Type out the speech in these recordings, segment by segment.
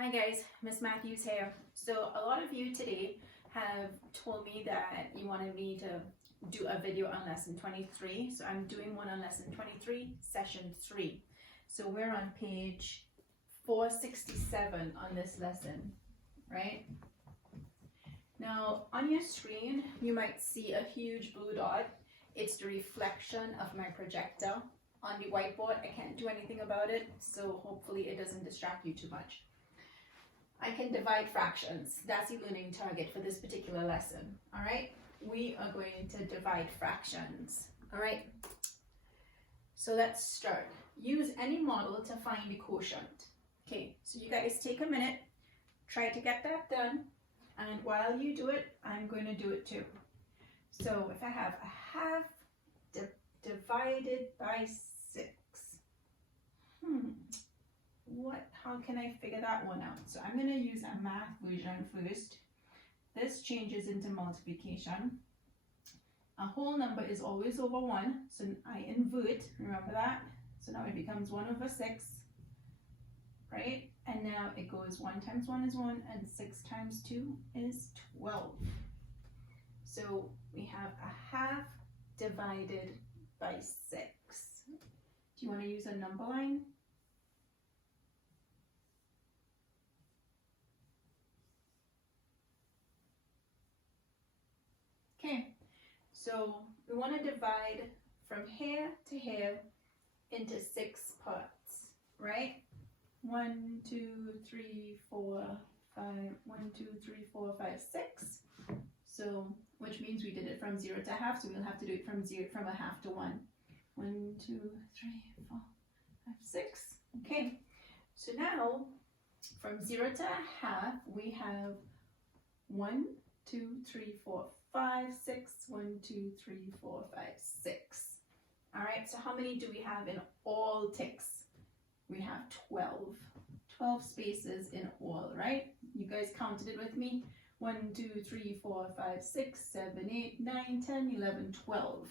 Hi guys, Miss Mathews here. So a lot of you today have told me that you wanted me to do a video on lesson 23. So I'm doing one on lesson 23, session 3. So we're on page 467 on this lesson, right? Now on your screen, you might see a huge blue dot. It's the reflection of my projector on the whiteboard. I can't do anything about it, so hopefully it doesn't distract you too much. I can divide fractions. That's the learning target for this particular lesson. All right, we are going to divide fractions. All right, so let's start. Use any model to find the quotient. Okay, so you guys take a minute, try to get that done, and while you do it, I'm going to do it too. So if I have a half divided by 6, how can I figure that one out? So I'm going to use a math version first. This changes into multiplication. A whole number is always over 1, so I invert, remember that? So now it becomes 1 over 6, right? And now it goes 1 times 1 is 1, and 6 times 2 is 12. So we have a half divided by 6. Do you want to use a number line? Okay, so we want to divide from here to here into 6 parts, right? 1, 2, 3, 4, 5, 1, 2, 3, 4, 5, 6. So, which means we did it from 0 to half, so we'll have to do it from a half to 1. 1, 2, 3, 4, 5, 6. Okay, so now from 0 to a half, we have 1, 2, 3, 4, 5, 6. 1, 2, 3, 4, 5, 6. All right, so how many do we have in all ticks? We have 12. 12 spaces in all, right? You guys counted it with me. 1, 2, 3, 4, 5, 6, 7, 8, 9, 10, 11, 12.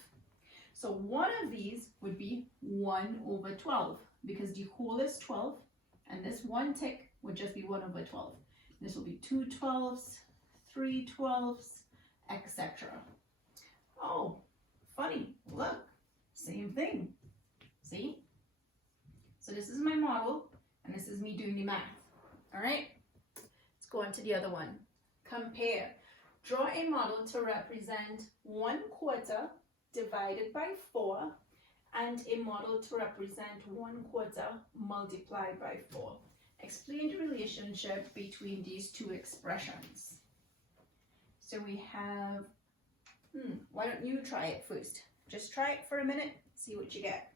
So one of these would be 1 over 12 because the whole is 12, and this one tick would just be 1 over 12. This will be 2 12s, 3 12s, etc. Oh, funny, look, same thing, see? So this is my model, and this is me doing the math, all right? Let's go on to the other one. Compare. Draw a model to represent 1/4 divided by 4 and a model to represent 1/4 multiplied by 4. Explain the relationship between these two expressions. So we have, why don't you try it first? Just try it for a minute, see what you get.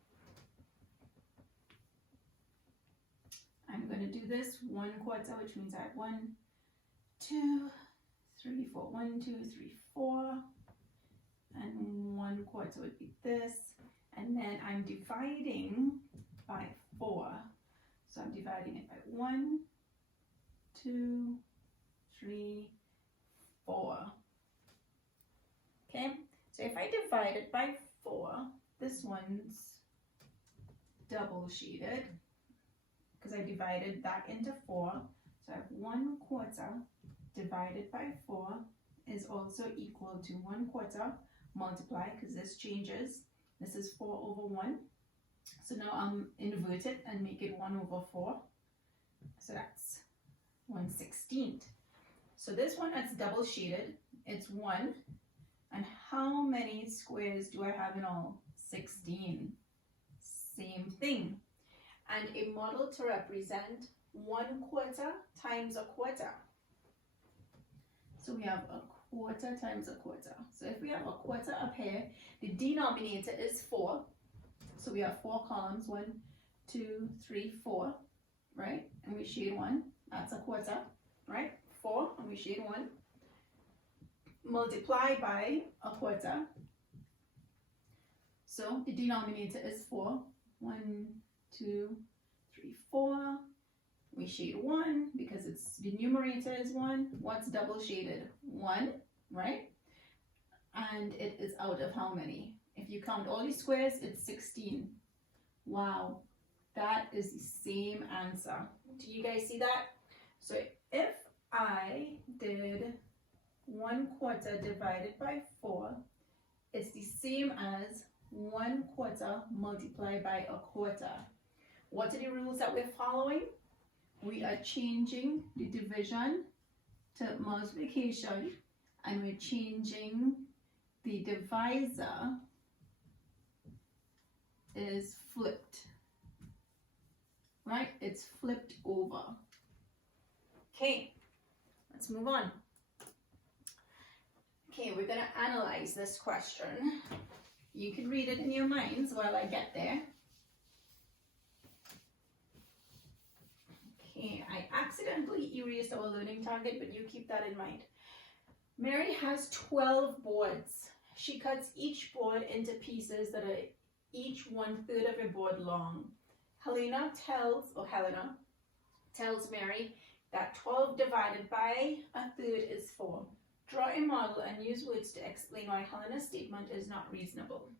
I'm going to do this 1/4, which means I have 1, 2, 3, 4, 1, 2, 3, 4, and 1/4 would be this, and then I'm dividing by 4. So I'm dividing it by 1, 2, 3, 4. Okay, so if I divide it by 4, this one's double shaded because I divided that into 4. So I have 1/4 divided by 4 is also equal to 1/4 multiply, because this changes. This is 4 over 1. So now I'm invert it and make it 1 over 4. So that's 1/16. So this one that's double shaded, it's 1. And how many squares do I have in all? 16. Same thing. And a model to represent 1/4 times a quarter. So we have 1/4 times a quarter. So if we have 1/4 up here, the denominator is 4. So we have 4 columns, 1, 2, 3, 4, right? And we shade 1, that's 1/4, right? 4, and we shade 1. Multiply by 1/4. So the denominator is 4. 1, 2, 3, 4. We shade 1 because the numerator is 1. What's double shaded? 1, right? And it is out of how many? If you count all these squares, it's 16. Wow, that is the same answer. Do you guys see that? So if I did 1/4 divided by 4, it's the same as 1/4 multiplied by 1/4. What are the rules that we're following? We are changing the division to multiplication, and we're changing the divisor is flipped, right? It's flipped over. Okay, let's move on. Okay, we're gonna analyze this question. You can read it in your minds while I get there. Okay, I accidentally erased our learning target, but you keep that in mind. Mary has 12 boards. She cuts each board into pieces that are each 1/3 of a board long. Helena tells Mary that 12 divided by 1/3 is 4. Draw a model and use words to explain why Helena's statement is not reasonable.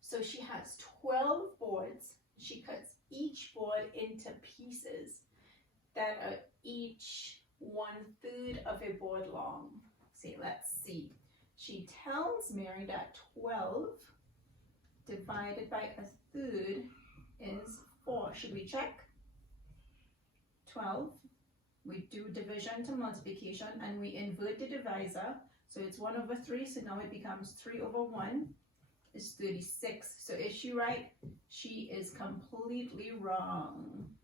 So she has 12 boards. She cuts each board into pieces that are each 1/3 of a board long. See, let's see. She tells Mary that 12 divided by 1/3 is 4. Should we check? 12. We do division to multiplication and we invert the divisor. So it's 1/3, so now it becomes 3/1 is 36. So is she right? She is completely wrong.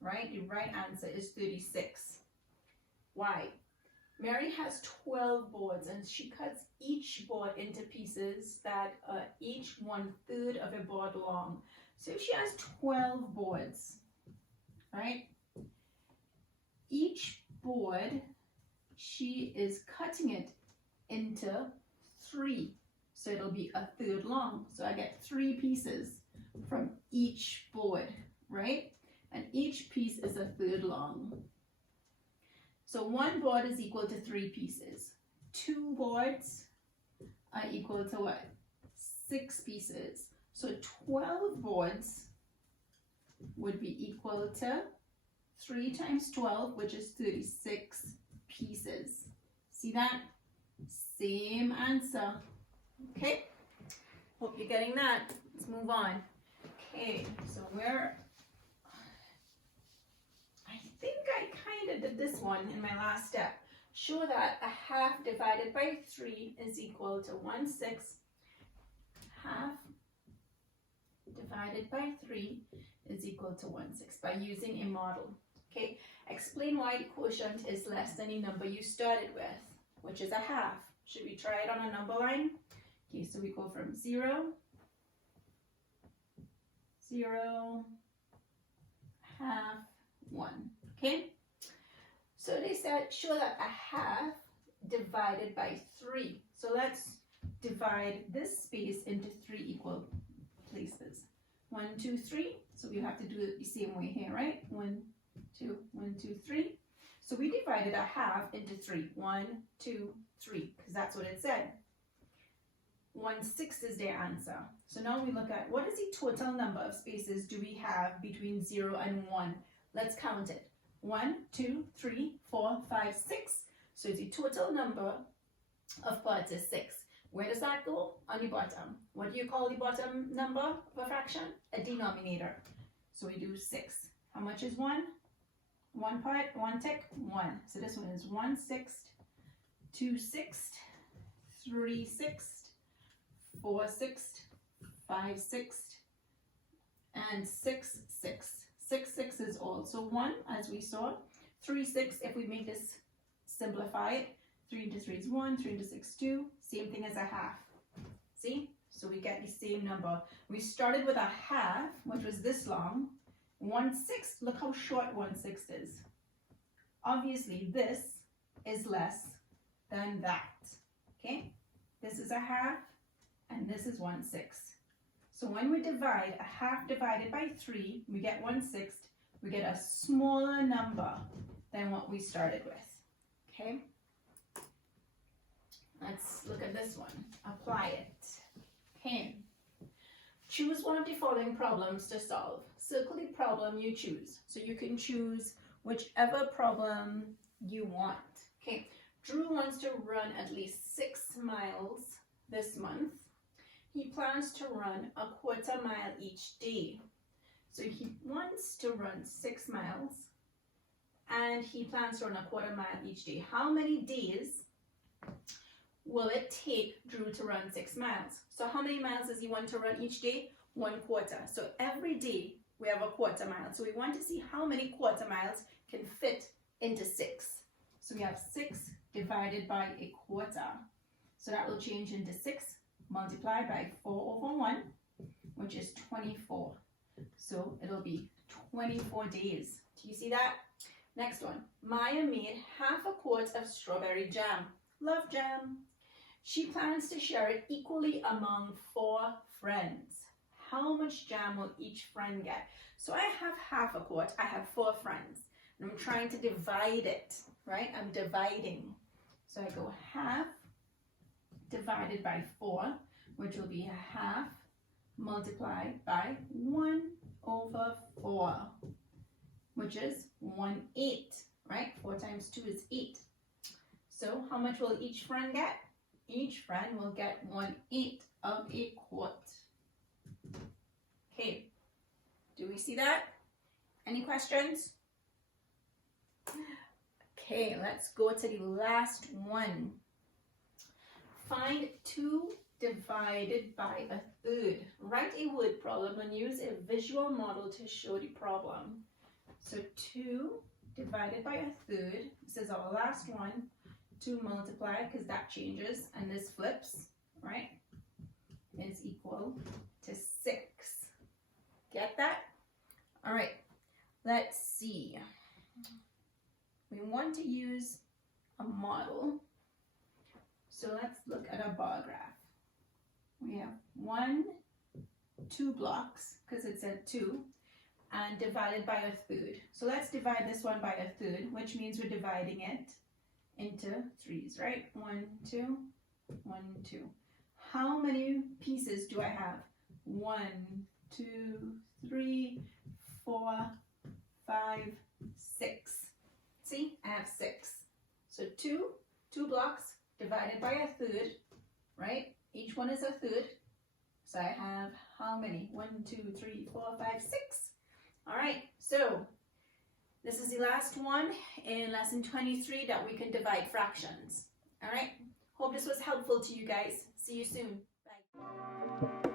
Right? The right answer is 36. Why? Mary has 12 boards and she cuts each board into pieces that are each 1/3 of a board long. So if she has 12 boards, right? Each board, she is cutting it into 3. So it'll be 1/3 long. So I get 3 pieces from each board, right? And each piece is 1/3 long. So 1 board is equal to 3 pieces. 2 boards are equal to what? 6 pieces. So 12 boards would be equal to 3 times 12, which is 36 pieces. See that? Same answer. Okay? Hope you're getting that. Let's move on. Okay, so I think I kind of did this one in my last step. Show that 1/2 divided by 3 is equal to 1/6. 1/2 divided by 3 is equal to 1/6 by using a model. Okay, explain why the quotient is less than the number you started with, which is 1/2. Should we try it on a number line? Okay, so we go from 0, 0, 1/2, 1. Okay, so they said show that 1/2 divided by 3. So let's divide this space into 3 equal places. 1, 2, 3. So we have to do it the same way here, right? 1, 2, 1, 2, 3. So we divided 1/2 into 3. 1, 2, 3, because that's what it said. 1/6 is their answer. So now we look at what is the total number of spaces do we have between 0 and 1? Let's count it. 1, 2, 3, 4, 5, 6. So the total number of parts is 6. Where does that go? On the bottom. What do you call the bottom number of a fraction? A denominator. So we do 6. How much is 1? 1 part, 1 tick, 1. So this one is 1/6, 2/6, 3/6, 4/6, 5/6, and 6/6. 6/6 is also 1, as we saw. 3/6, if we make this simplified, 3 into 3 is 1, 3 into 6 is 2, same thing as 1/2. See? So we get the same number. We started with 1/2, which was this long. 1/6, look how short 1/6 is. Obviously, this is less than that. Okay? This is 1/2, and this is 1/6. So when we divide 1/2 divided by 3, we get 1/6. We get a smaller number than what we started with. Okay? Let's look at this one. Apply it. Okay. Choose one of the following problems to solve. Circle the problem you choose. So you can choose whichever problem you want. Okay, Drew wants to run at least 6 miles this month. He plans to run a quarter mile each day. So he wants to run 6 miles and he plans to run a quarter mile each day. How many days will it take Drew to run 6 miles? So how many miles does he want to run each day? 1/4. So every day we have a quarter mile. So we want to see how many quarter miles can fit into 6. So we have 6 divided by a quarter. So that will change into 6 multiplied by 4/1, which is 24. So it'll be 24 days. Do you see that? Next one. Maya made half a quart of strawberry jam. Love jam. She plans to share it equally among 4 friends. How much jam will each friend get? So I have half a quart. I have 4 friends. And I'm trying to divide it, right? I'm dividing. So I go half divided by 4, which will be a half multiplied by 1/4, which is 1/8, right? 4 times 2 is 8. So how much will each friend get? Each friend will get 1/8 of a quart. Okay, do we see that? Any questions? Okay, let's go to the last one. Find 2 divided by a third. Write a word problem and use a visual model to show the problem. So 2 divided by a third, this is our last one, 2 multiply, because that changes, and this flips, right, is equal to 6. Get that? All right, let's see. We want to use a model. So let's look at a bar graph. We have 1, 2 blocks, because it said 2, and divided by a third. So let's divide this one by a third, which means we're dividing it into 3s, right? 1, 2, 1, 2. How many pieces do I have? 1, 2, 3, 4, 5, 6. See, I have 6. So 2 blocks divided by a third, right? Each one is a third. So I have how many? 1, 2, 3, 4, 5, 6. All right, so this is the last one in lesson 23 that we can divide fractions. All right, hope this was helpful to you guys. See you soon. Bye.